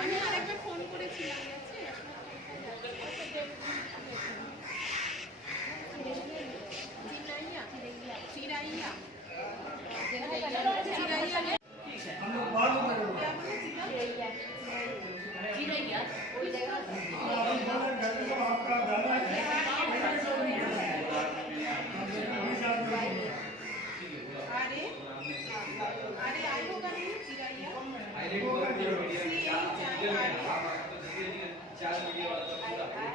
আমি আরেকবার ফোন করেছিলাম গেছে চিরাইয়া हम लोग बाद में चिरैया कोई जगह आपका दादा है अरे अरे आई होगा नहीं चिरैया आई होगा चार वीडियो वाला पूरा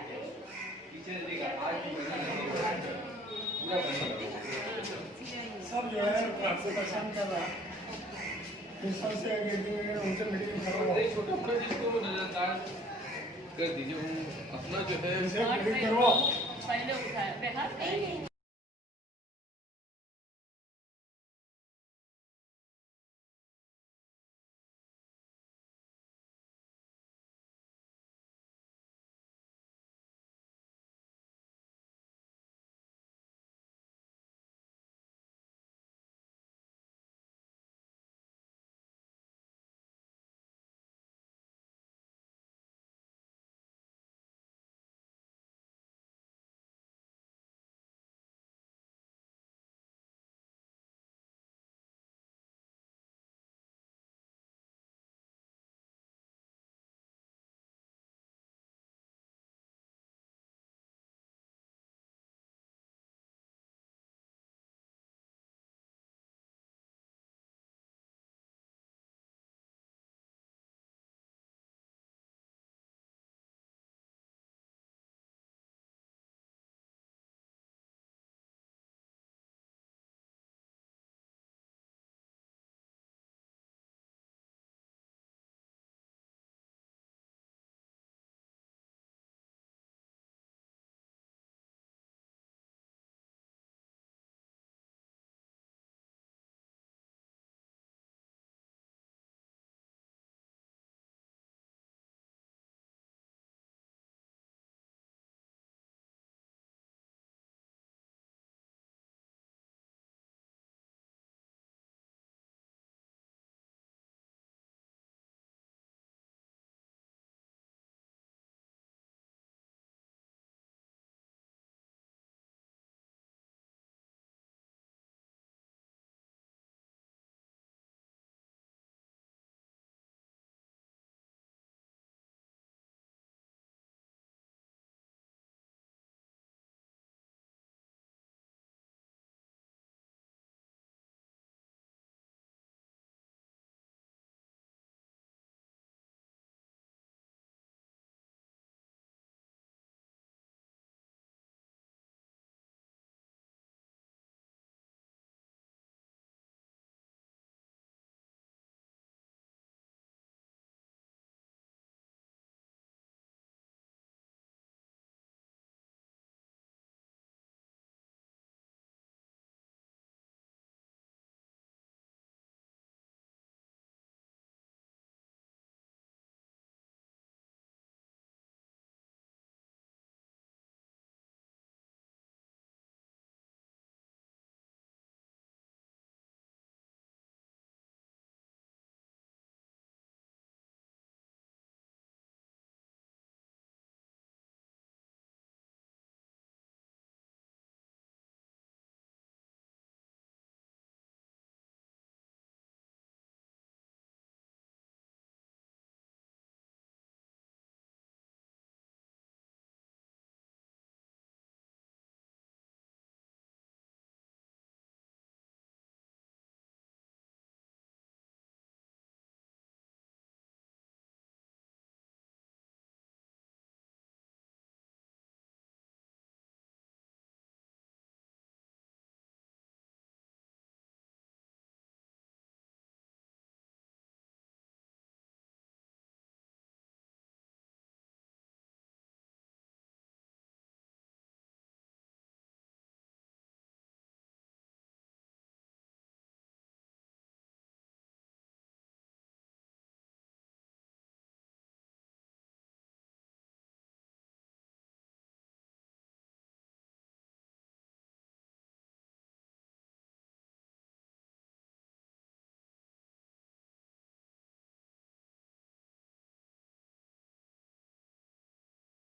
टीचर देगा आज पूरा सब जो है आपको परेशान कर रहा है से उनसे मीटिंग करवाओ छोटे बड़े जिसको नजरअंदाज कर दीजिए अपना जो है पहले उठाया